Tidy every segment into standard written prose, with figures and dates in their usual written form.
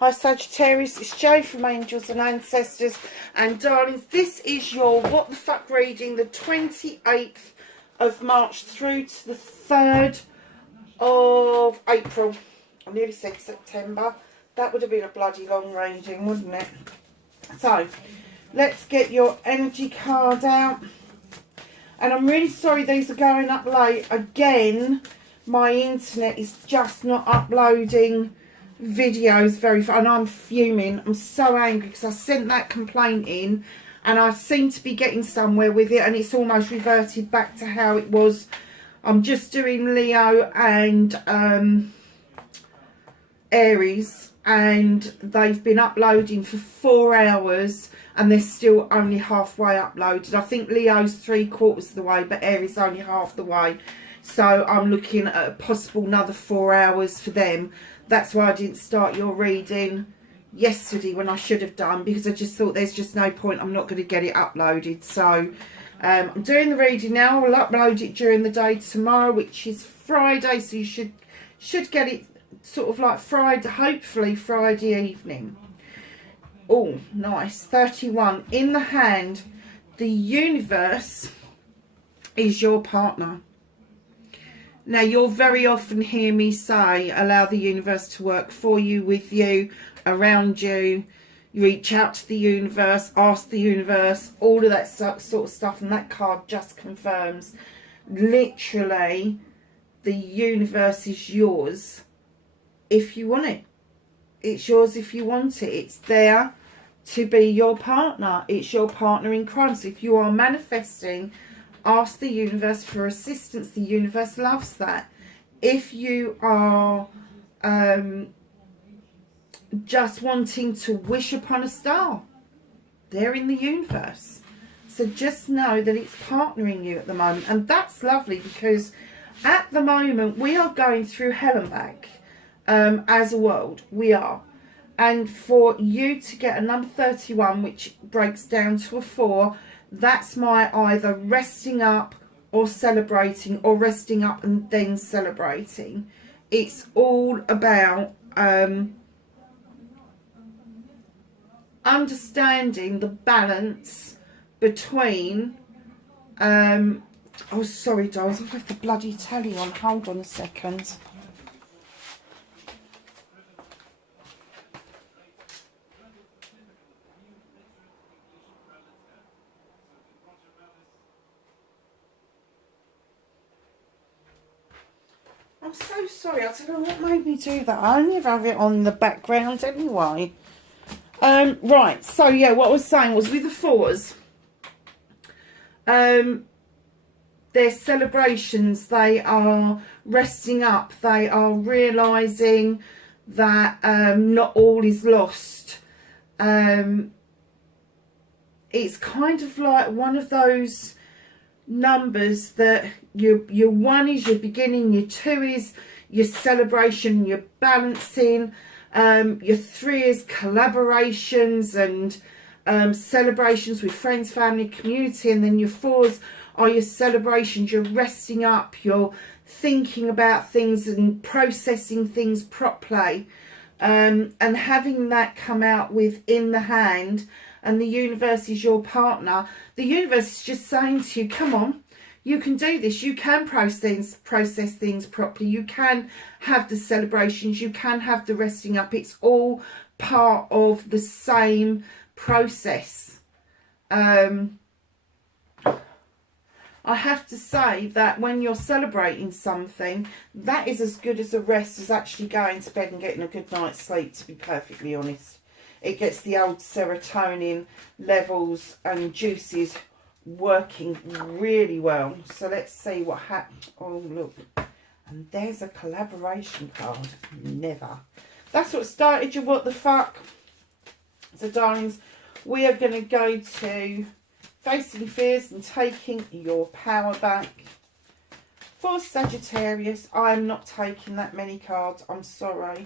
Hi Sagittarius, it's Jo from Angels and Ancestors, and darlings, this is your What the Fuck reading, the 28th of March through to the 3rd of April. I nearly said September. That would have been a bloody long reading, wouldn't it? So, let's get your energy card out. And I'm really sorry these are going up late. Again, my internet is just not uploading videos very far, and I'm fuming. I'm so angry because I sent that complaint in and I seem to be getting somewhere with it, and it's almost reverted back to how it was. I'm just doing Leo and Aries, and they've been uploading for 4 hours and they're still only halfway uploaded. I think Leo's 3/4 of the way, but Aries only half the way. So I'm looking at a possible another 4 hours for them. That's why I didn't start your reading yesterday when I should have done, because I just thought there's just no point. I'm not going to get it uploaded. So I'm doing the reading now. I'll upload it during the day tomorrow, which is Friday. So you should get it sort of like Friday, hopefully Friday evening. Oh, nice. 31. In the hand, the universe is your partner. Now, you'll very often hear me say, allow the universe to work for you, with you, around you. You reach out to the universe, ask the universe, all of that sort of stuff. And that card just confirms, literally, the universe is yours if you want it. It's yours if you want it. It's there to be your partner. It's your partner in crime. So if you are manifesting, ask the universe for assistance. The universe loves that. If you are just wanting to wish upon a star, they're in the universe. So just know that it's partnering you at the moment. And that's lovely, because at the moment we are going through hell and back as a world. We are. And for you to get a number 31, which breaks down to a 4, that's my either resting up or celebrating, or resting up and then celebrating. It's all about understanding the balance between oh sorry dolls, I've left the bloody telly on. Hold on a second. I'm so sorry. I don't know what made me do that. I only have it on the background anyway. Right. So, yeah, what I was saying was with the 4s, they're celebrations. They are resting up. They are realising that not all is lost. It's kind of like one of those numbers that your 1 is your beginning, your 2 is your celebration, your balancing, your 3 is collaborations and celebrations with friends, family, community, and then your 4s are your celebrations. You're resting up, you're thinking about things and processing things properly, and having that come out within the hand. And the universe is your partner. The universe is just saying to you, come on, you can do this. You can process things properly. You can have the celebrations. You can have the resting up. It's all part of the same process. I have to say that when you're celebrating something, that is as good as a rest as actually going to bed and getting a good night's sleep, to be perfectly honest. It gets the old serotonin levels and juices working really well. So let's see what happens. Oh, look. And there's a collaboration card. Never. That's what started your what the fuck. So, darlings, we are going to go to facing fears and taking your power back. For Sagittarius, I'm not taking that many cards. I'm sorry.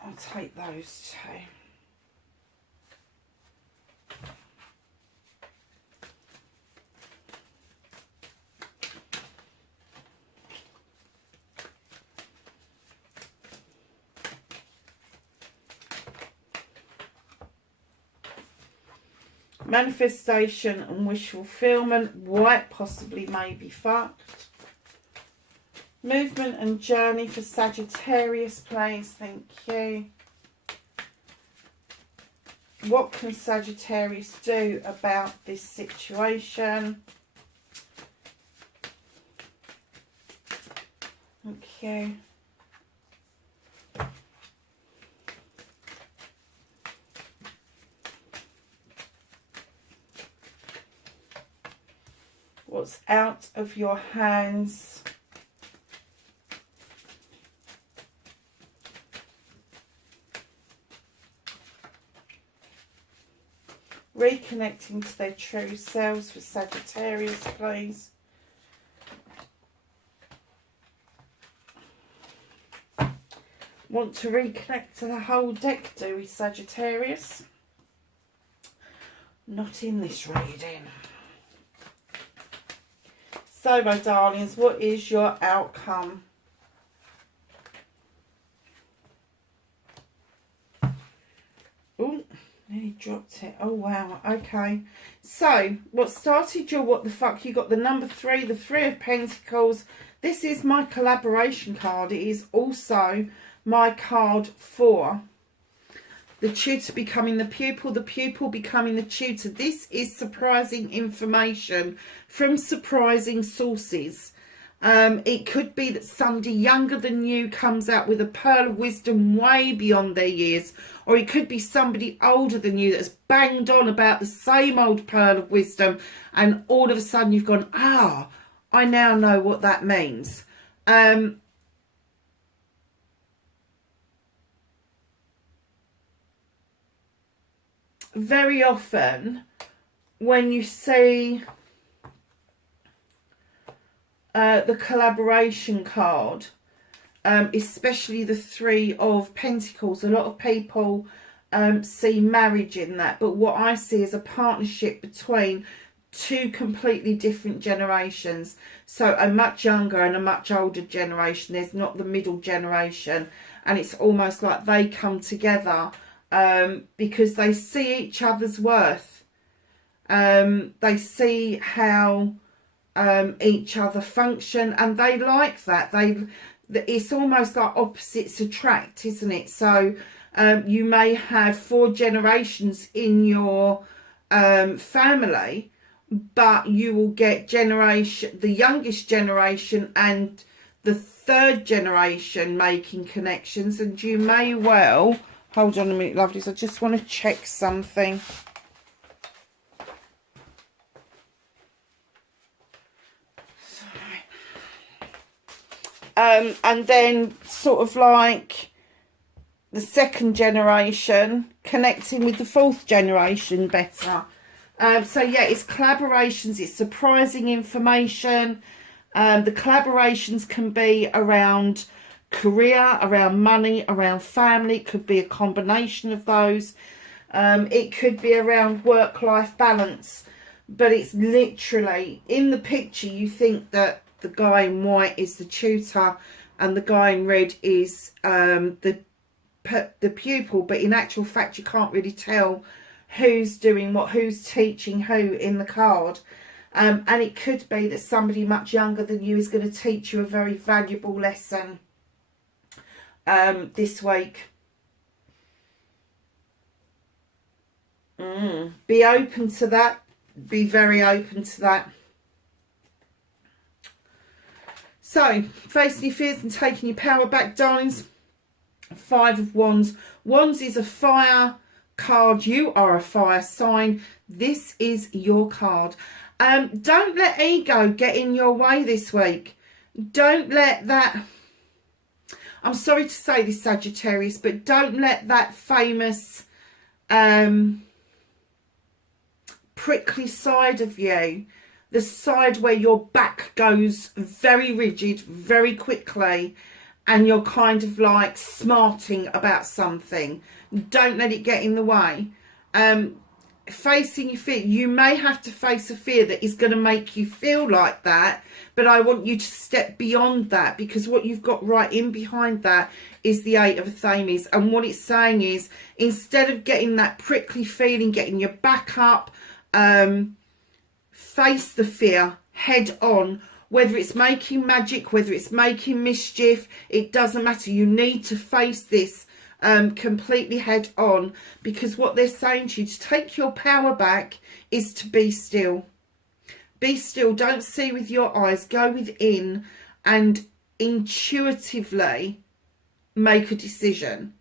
I'll take those 2. Manifestation and wish fulfillment. White, possibly, maybe, fucked. Movement and journey for Sagittarius, please. Thank you. What can Sagittarius do about this situation? Okay. What's out of your hands? Reconnecting to their true selves for Sagittarius, please. Want to reconnect to the whole deck, do we, Sagittarius? Not in this reading. So, my darlings, what is your outcome? Oh, nearly dropped it. Oh, wow. Okay. So, what started your what the fuck? You got the number 3, the 3 of Pentacles. This is my collaboration card. It is also my card for the tutor becoming the pupil becoming the tutor. This is surprising information from surprising sources. It could be that somebody younger than you comes out with a pearl of wisdom way beyond their years, or it could be somebody older than you that's banged on about the same old pearl of wisdom, and all of a sudden you've gone, ah, I now know what that means. Very often when you see the collaboration card, especially the 3 of Pentacles, a lot of people see marriage in that, but what I see is a partnership between 2 completely different generations. So a much younger and a much older generation. There's not the middle generation, and it's almost like they come together because they see each other's worth. They see how each other function, and they like that. It's almost like opposites attract, isn't it? So you may have 4 generations in your family, but you will get the youngest generation and the 3rd generation making connections, and you may well, hold on a minute, lovelies, I just want to check something. And then sort of like the 2nd generation connecting with the 4th generation better. So yeah, it's collaborations, it's surprising information. The collaborations can be around career, around money, around family. It could be a combination of those. It could be around work-life balance. But it's literally, in the picture, you think that the guy in white is the tutor and the guy in red is the pupil, but in actual fact you can't really tell who's doing what, who's teaching who in the card. And it could be that somebody much younger than you is going to teach you a very valuable lesson this week. Be open to that. Be very open to that. So, facing your fears and taking your power back, darlings. 5 of Wands. Wands is a fire card. You are a fire sign. This is your card. Don't let ego get in your way this week. Don't let that... I'm sorry to say this, Sagittarius, but don't let that famous prickly side of you, the side where your back goes very rigid very quickly and you're kind of like smarting about something, don't let it get in the way. Facing your fear, you may have to face a fear that is going to make you feel like that, but I want you to step beyond that, because what you've got right in behind that is the 8 of Athames, and what it's saying is, instead of getting that prickly feeling, getting your back up, Face the fear head on, whether it's making magic, whether it's making mischief, it doesn't matter. You need to face this completely head on, because what they're saying to you to take your power back is to be still. Be still. Don't see with your eyes. Go within and intuitively make a decision.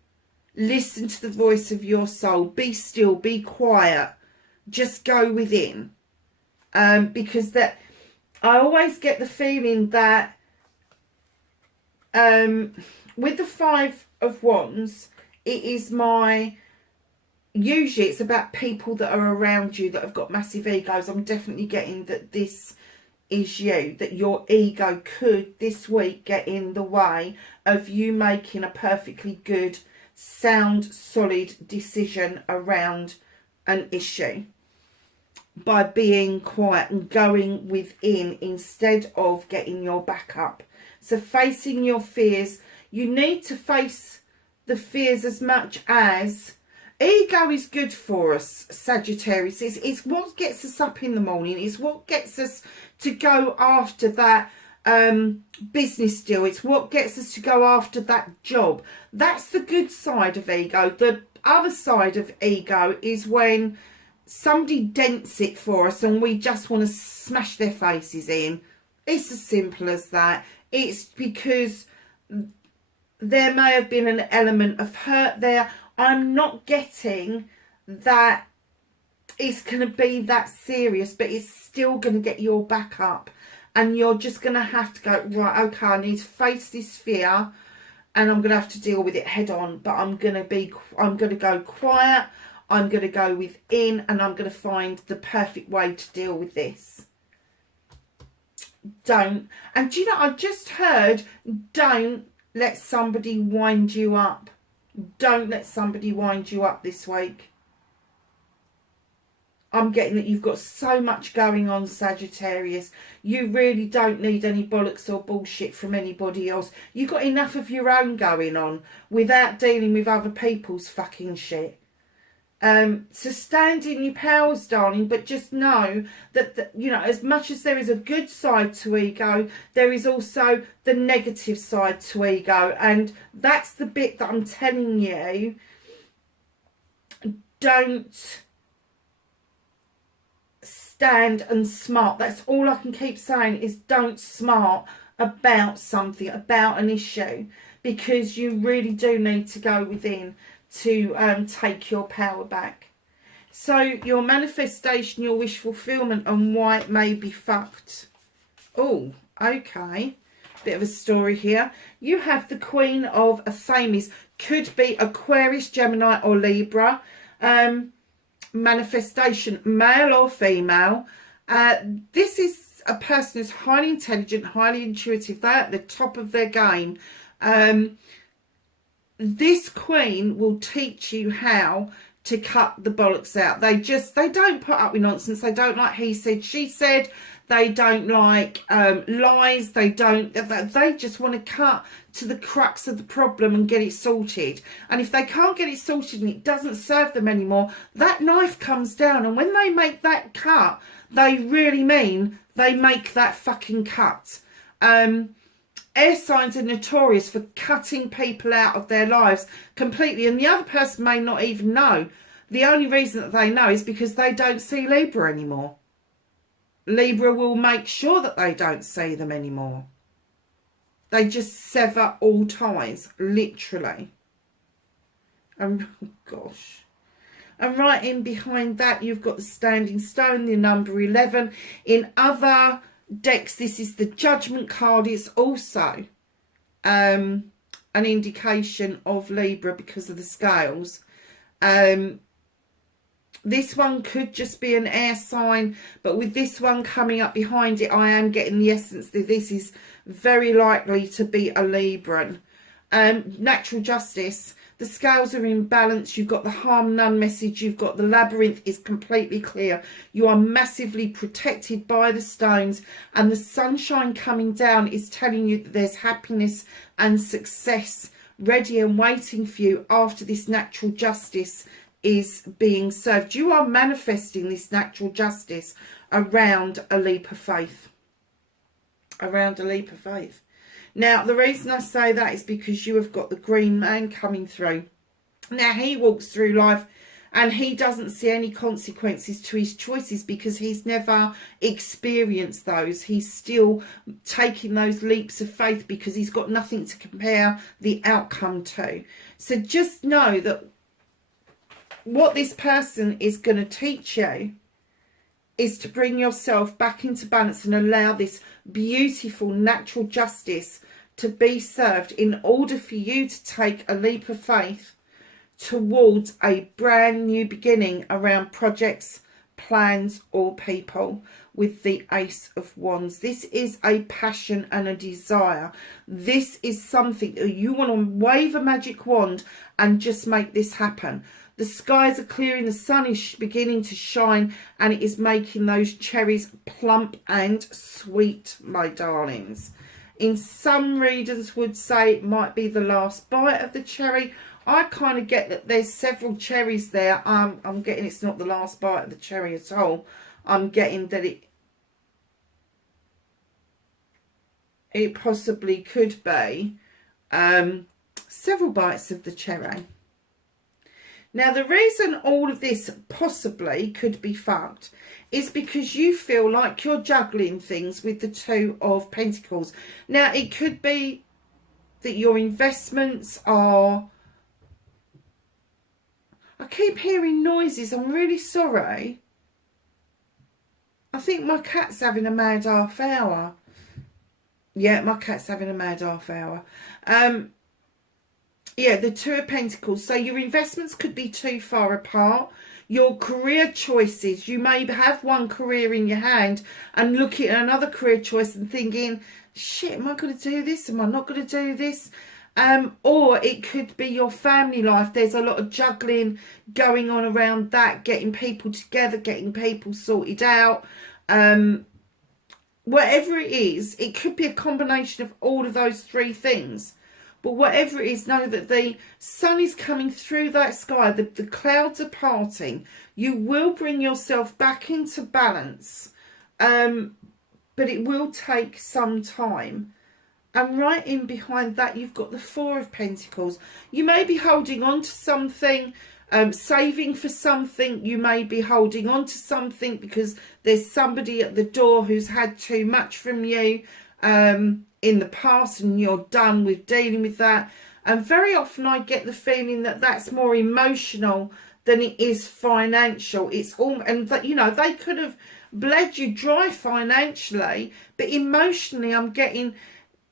Listen to the voice of your soul. Be still. Be quiet. Just go within. Because that, I always get the feeling that with the Five of Wands, it is usually it's about people that are around you that have got massive egos. I'm definitely getting that this is you, that your ego could this week get in the way of you making a perfectly good, sound, solid decision around an issue, by being quiet and going within instead of getting your back up. So facing your fears, you need to face the fears as much as ego is good for us, Sagittarius. It's what gets us up in the morning. It's what gets us to go after that business deal. It's what gets us to go after that job. That's the good side of ego. The other side of ego is when somebody dents it for us and we just want to smash their faces in. It's as simple as that. It's because there may have been an element of hurt there. I'm not getting that it's going to be that serious, but it's still going to get your back up. And you're just going to have to go, right, okay, I need to face this fear and I'm going to have to deal with it head on. But I'm going to go quiet. I'm going to go within and I'm going to find the perfect way to deal with this. Don't. And do you know, I just heard, don't let somebody wind you up. Don't let somebody wind you up this week. I'm getting that you've got so much going on, Sagittarius. You really don't need any bollocks or bullshit from anybody else. You've got enough of your own going on without dealing with other people's fucking shit. So stand in your powers, darling, but just know that, you know, as much as there is a good side to ego, there is also the negative side to ego. And that's the bit that I'm telling you. Don't stand and smart. That's all I can keep saying, is don't smart about something, about an issue, because you really do need to go within to take your power back. So your manifestation, your wish fulfillment, and why it may be fucked. Oh, okay. Bit of a story here. You have the Queen of Athames. Could be Aquarius, Gemini or Libra. Manifestation, male or female. This is a person who's highly intelligent, highly intuitive. They're at the top of their game. This queen will teach you how to cut the bollocks out. They don't put up with nonsense. They don't like he said, she said. They don't like lies. They just want to cut to the crux of the problem and get it sorted. And if they can't get it sorted and it doesn't serve them anymore, that knife comes down. And when they make that cut, they really mean they make that fucking cut. Air signs are notorious for cutting people out of their lives completely, and the other person may not even know. The only reason that they know is because they don't see Libra anymore. Libra will make sure that they don't see them anymore. They just sever all ties, literally. Oh gosh. And right in behind that, you've got the Standing Stone, the number 11. In other decks, this is the Judgment card. It's also an indication of Libra because of the scales. This one could just be an air sign, but with this one coming up behind it, I am getting the essence that this is very likely to be a Libran. Natural justice. The scales are in balance. You've got the harm none message. You've got the labyrinth is completely clear. You are massively protected by the stones, and the sunshine coming down is telling you that there's happiness and success ready and waiting for you after this natural justice is being served. You are manifesting this natural justice around a leap of faith. Around a leap of faith. Now, the reason I say that is because you have got the green man coming through. Now, he walks through life and he doesn't see any consequences to his choices because he's never experienced those. He's still taking those leaps of faith because he's got nothing to compare the outcome to. So just know that what this person is going to teach you is to bring yourself back into balance and allow this beautiful natural justice to be served in order for you to take a leap of faith towards a brand new beginning around projects, plans or people with the Ace of Wands. This is a passion and a desire. This is something that you want to wave a magic wand and just make this happen. The skies are clearing, the sun is beginning to shine, and it is making those cherries plump and sweet, my darlings. In some readers would say it might be the last bite of the cherry. I kind of get that there's several cherries there. I'm getting it's not the last bite of the cherry at all. I'm getting that it possibly could be several bites of the cherry. Now, the reason all of this possibly could be fucked is because you feel like you're juggling things with the Two of Pentacles. Now, it could be that your investments are... I keep hearing noises. I'm really sorry. I think my cat's having a mad half hour. Yeah, my cat's having a mad half hour. Yeah, the Two of Pentacles. So your investments could be too far apart. Your career choices. You may have one career in your hand and looking at another career choice and thinking, shit, am I going to do this? Am I not going to do this? Or it could be your family life. There's a lot of juggling going on around that, getting people together, getting people sorted out. Whatever it is, it could be a combination of all of those three things. But whatever it is, know that the sun is coming through that sky. The clouds are parting. You will bring yourself back into balance. But it will take some time. And right in behind that, you've got the Four of Pentacles. You may be holding on to something, saving for something. You may be holding on to something because there's somebody at the door who's had too much from you in the past, and you're done with dealing with that. And very often I get the feeling that that's more emotional than it is financial. It's all, and that, you know, they could have bled you dry financially, but emotionally I'm getting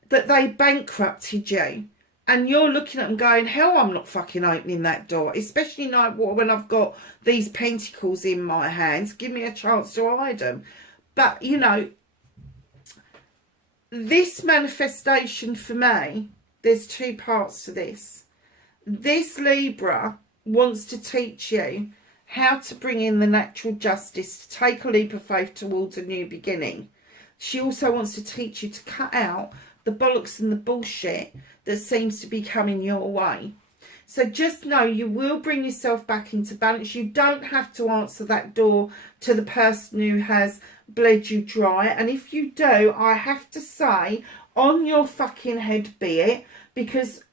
that they bankrupted you, and you're looking at them going, hell, I'm not fucking opening that door, especially like when I've got these pentacles in my hands. Give me a chance to hide them. But you know, this manifestation for me, there's two parts to this. This Libra wants to teach you how to bring in the natural justice, to take a leap of faith towards a new beginning. She also wants to teach you to cut out the bollocks and the bullshit that seems to be coming your way. So just know you will bring yourself back into balance. You don't have to answer that door to the person who has bled you dry. And if you do, I have to say, on your fucking head be it. Because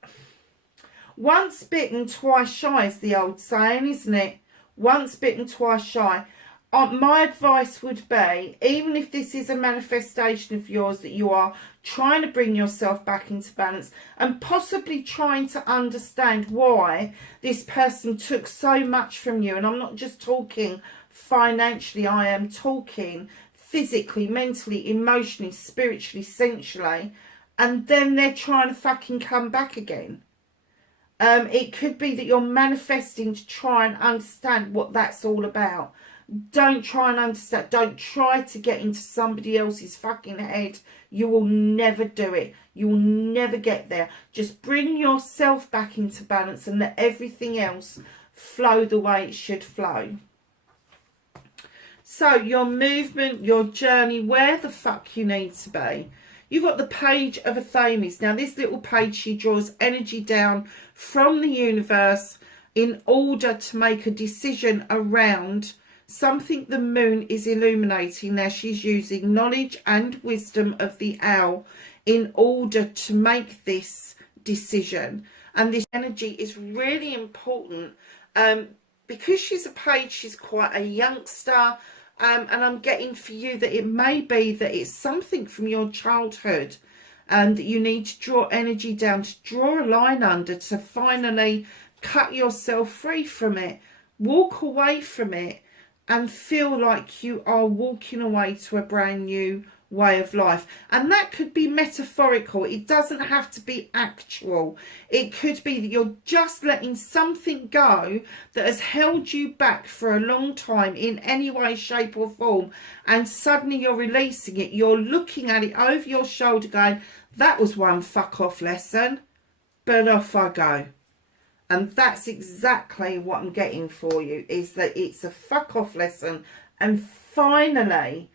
once bitten, twice shy is the old saying, isn't it? Once bitten, twice shy. My advice would be, even if this is a manifestation of yours, that you are trying to bring yourself back into balance and possibly trying to understand why this person took so much from you. And I'm not just talking financially, I am talking physically, mentally, emotionally, spiritually, sensually. And then they're trying to fucking come back again. It could be that you're manifesting to try and understand what that's all about. Don't try and understand. Don't try to get into somebody else's fucking head. You will never do it. You will never get there. Just bring yourself back into balance and let everything else flow the way it should flow. So your movement, your journey, where the fuck you need to be. You've got the Page of Athames. Now this little page, she draws energy down from the universe in order to make a decision around something the moon is illuminating. Now she's using knowledge and wisdom of the owl in order to make this decision. And this energy is really important because she's a page, she's quite a youngster. And I'm getting for you that it may be that it's something from your childhood and that you need to draw energy down, to draw a line under, to finally cut yourself free from it, walk away from it, and feel like you are walking away to a brand new way of life. And that could be metaphorical. It doesn't have to be actual. It could be that you're just letting something go that has held you back for a long time in any way, shape or form, and suddenly you're releasing it. You're looking at it over your shoulder going, that was one fuck off lesson, but off I go. And that's exactly what I'm getting for you, is that it's a fuck off lesson. And finally,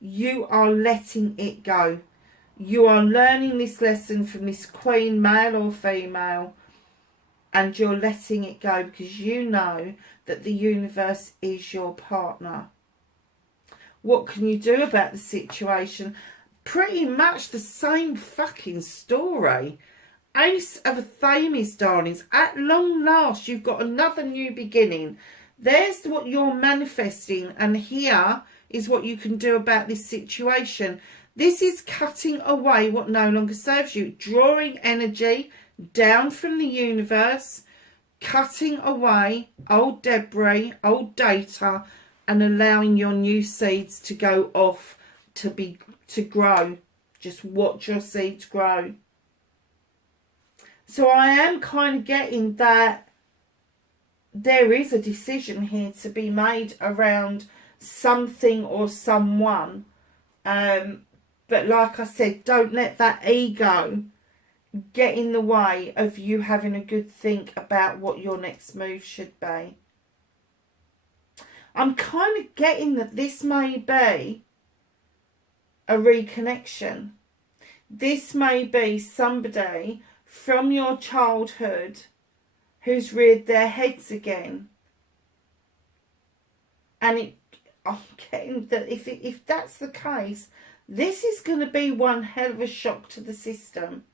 you are letting it go. You are learning this lesson from this queen, male or female, and you're letting it go because you know that the universe is your partner. What can you do about the situation? Pretty much the same fucking story. Ace of Thames, darlings. At long last, you've got another new beginning. There's what you're manifesting, and here is what you can do about this situation. This is cutting away what no longer serves you, drawing energy down from the universe, cutting away old debris, old data, and allowing your new seeds to go off to grow. Just watch your seeds grow. So I am kind of getting that there is a decision here to be made around something or someone. But like I said, don't let that ego get in the way of you having a good think about what your next move should be. I'm kind of getting that this may be a reconnection. This may be somebody from your childhood who's reared their heads again. And I'm getting that if that's the case, this is going to be one hell of a shock to the system.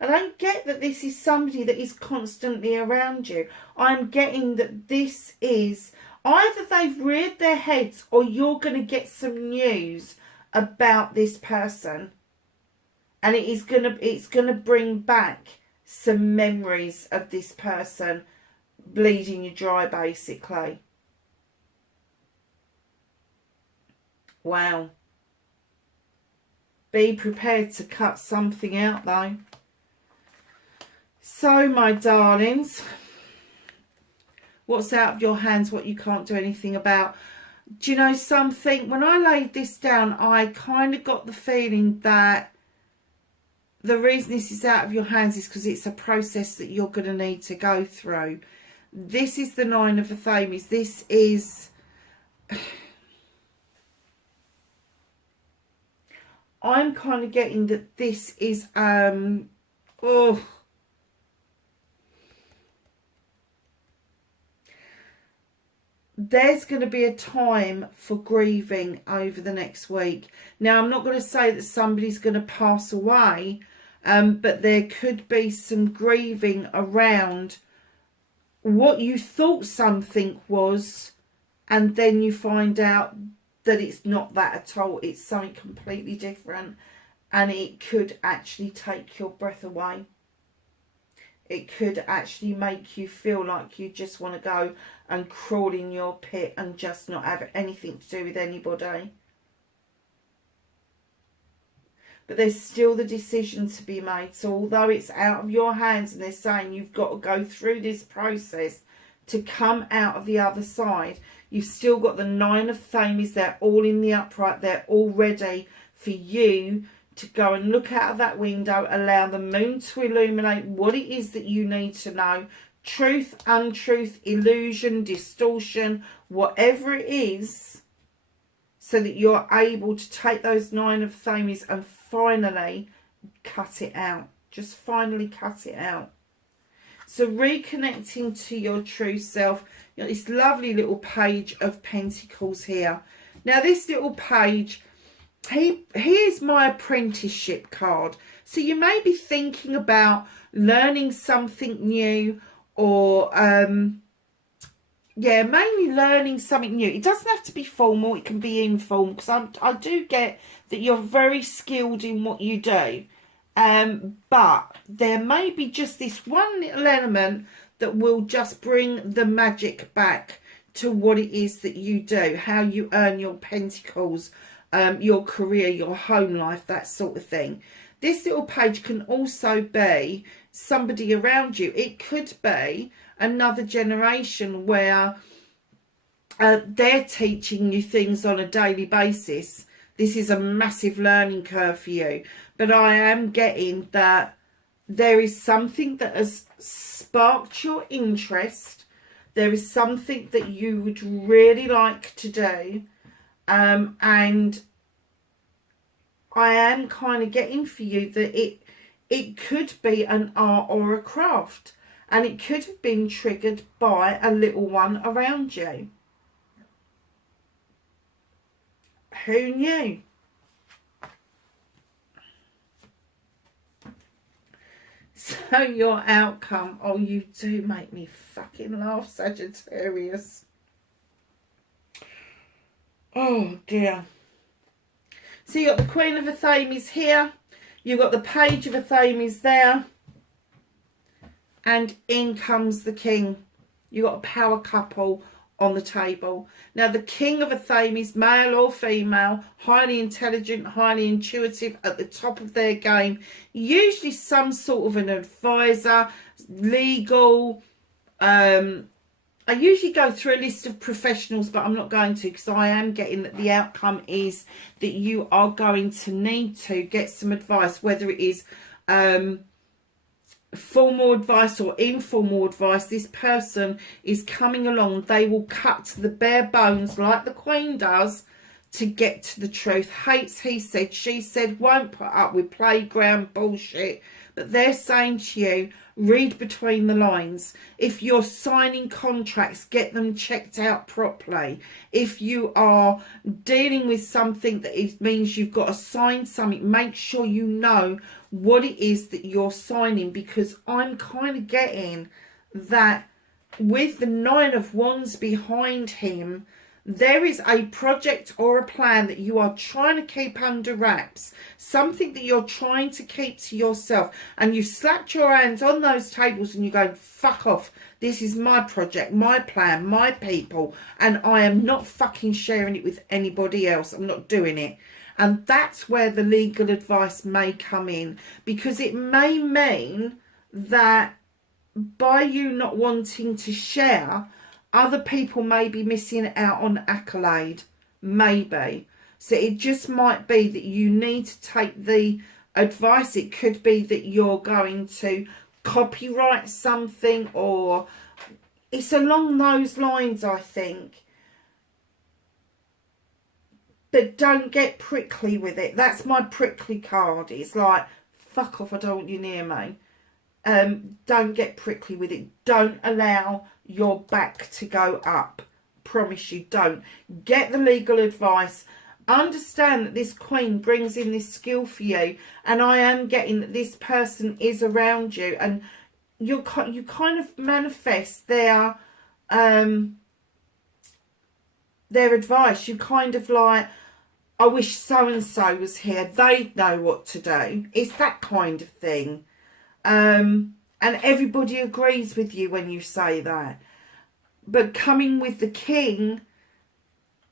And I get that this is somebody that is constantly around you. I'm getting that this is either they've reared their heads or you're going to get some news about this person. And it's going to bring back some memories of this person bleeding you dry, basically. Wow. Be prepared to cut something out, though. So, my darlings, what's out of your hands, what you can't do anything about? Do you know something? When I laid this down, I kind of got the feeling that the reason this is out of your hands is because it's a process that you're going to need to go through. This is the Nine of Thames. This is... I'm kind of getting that this is... There's going to be a time for grieving over the next week. Now, I'm not going to say that somebody's going to pass away, but there could be some grieving around what you thought something was, and then you find out that it's not that at all. It's something completely different, and it could actually take your breath away. It could actually make you feel like you just want to go and crawl in your pit and just not have anything to do with anybody. But there's still the decision to be made. So although it's out of your hands and they're saying you've got to go through this process to come out of the other side, you've still got the Nine of Thames. They're all in the upright. They're all ready for you to go and look out of that window, allow the moon to illuminate what it is that you need to know. Truth, untruth, illusion, distortion, whatever it is, so that you're able to take those Nine of Thames and finally cut it out. Just finally cut it out. So reconnecting to your true self. You got this lovely little page of pentacles here. Now this little page, here's my apprenticeship card. So you may be thinking about learning something new, or yeah, mainly learning something new. It doesn't have to be formal, it can be informal, because I do get that you're very skilled in what you do. But there may be just this one little element that will just bring the magic back to what it is that you do, how you earn your pentacles, your career, your home life, that sort of thing. This little page can also be somebody around you. It could be another generation where they're teaching you things on a daily basis. This is a massive learning curve for you. But I am getting that there is something that has sparked your interest. There is something that you would really like to do. And I am kind of getting for you that it could be an art or a craft. And it could have been triggered by a little one around you. Who knew? So your outcome. Oh, you do make me fucking laugh, Sagittarius. Oh dear. So you got the Queen of Athames here. You got the Page of Athames there. And in comes the King. You got a power couple on the table. Now the King of Athames, male or female, highly intelligent, highly intuitive, at the top of their game, usually some sort of an advisor, legal. I usually go through a list of professionals, but I'm not going to, because I am getting that the outcome is that you are going to need to get some advice, whether it is formal advice or informal advice. This person is coming along. They will cut to the bare bones like the Queen does to get to the truth. Hates he said, she said, won't put up with playground bullshit. But they're saying to you, read between the lines. If you're signing contracts, get them checked out properly. If you are dealing with something that it means you've got to sign something, make sure you know what it is that you're signing, because I'm kind of getting that with the Nine of Wands behind him, there is a project or a plan that you are trying to keep under wraps, something that you're trying to keep to yourself, and you slapped your hands on those tables and you're going, fuck off, this is my project, my plan, my people, and I am not fucking sharing it with anybody else. I'm not doing it. And that's where the legal advice may come in, because it may mean that by you not wanting to share, other people may be missing out on accolade, maybe. So it just might be that you need to take the advice. It could be that you're going to copyright something, or it's along those lines, I think. But don't get prickly with it. That's my prickly card. It's like, fuck off, I don't want you near me. Don't get prickly with it. Don't allow your back to go up. Promise you, don't. Get the legal advice. Understand that this Queen brings in this skill for you, and I am getting that this person is around you, and you kind of manifest their advice. You kind of like, I wish so and so was here, they'd know what to do. It's that kind of thing. And everybody agrees with you when you say that. But coming with the King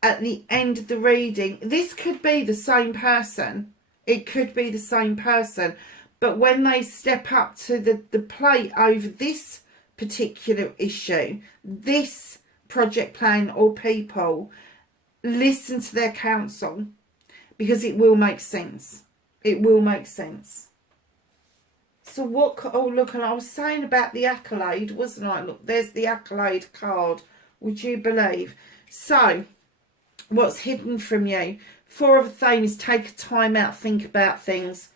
at the end of the reading, this could be the same person. It could be the same person. But when they step up to the plate over this particular issue, this project plan or people, listen to their counsel, because it will make sense. It will make sense. So what, oh look, and I was saying about the accolade, wasn't I? Look, there's the accolade card, would you believe? So, what's hidden from you? Four of Athames, take time out, think about things.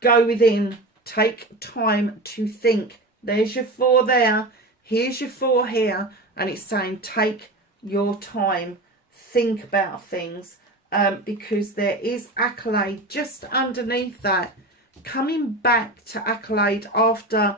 Go within, take time to think. There's your 4 there. Here's your 4 here. And it's saying take your time. Think about things. Because there is accolade just underneath that. Coming back to accolade after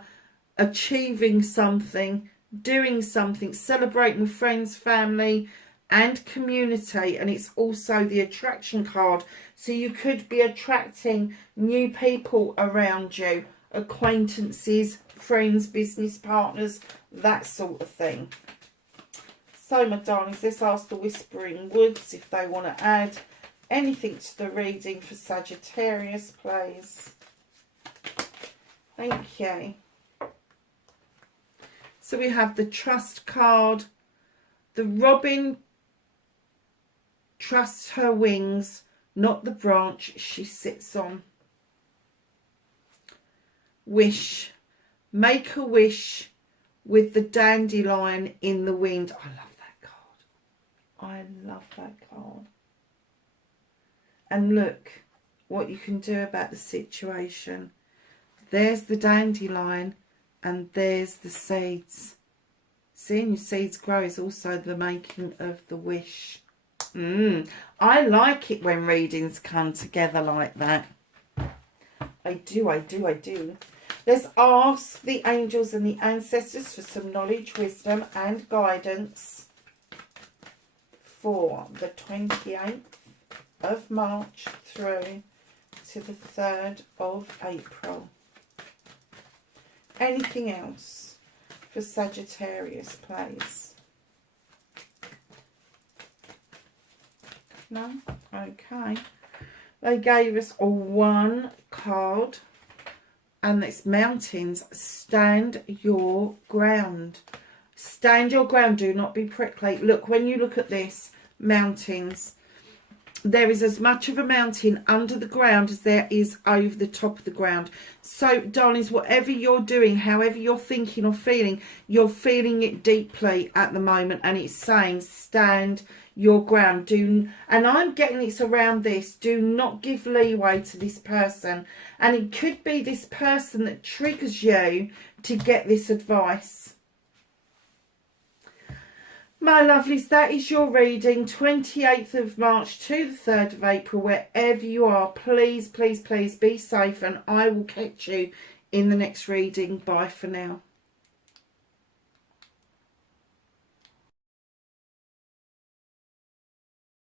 achieving something, doing something, celebrating with friends, family and community. And it's also the attraction card. So you could be attracting new people around you, acquaintances, friends, business partners, that sort of thing. So, my darlings, let's ask the Whispering Woods if they want to add anything to the reading for Sagittarius, please. Thank you. So we have the Trust card. The robin trusts her wings, not the branch she sits on. Wish. Make a wish with the dandelion in the wind. I love that card. I love that card. And look what you can do about the situation. There's the dandelion and there's the seeds. Seeing your seeds grow is also the making of the wish. I like it when readings come together like that. I do. Let's ask the angels and the ancestors for some knowledge, wisdom and guidance for the 28th of March through to the 3rd of April. Anything else for Sagittarius, please? No? Okay. They gave us a 1 card. And it's mountains. Stand your ground. Stand your ground. Do not be prickly. Look, when you look at this, mountains, there is as much of a mountain under the ground as there is over the top of the ground. So, darlings, whatever you're doing, however you're thinking or feeling, you're feeling it deeply at the moment. And it's saying, stand your ground. And I'm getting it's around this. Do not give leeway to this person. And it could be this person that triggers you to get this advice. My lovelies, that is your reading, 28th of March to the 3rd of April. Wherever you are, please, please, please be safe. And I will catch you in the next reading. Bye for now.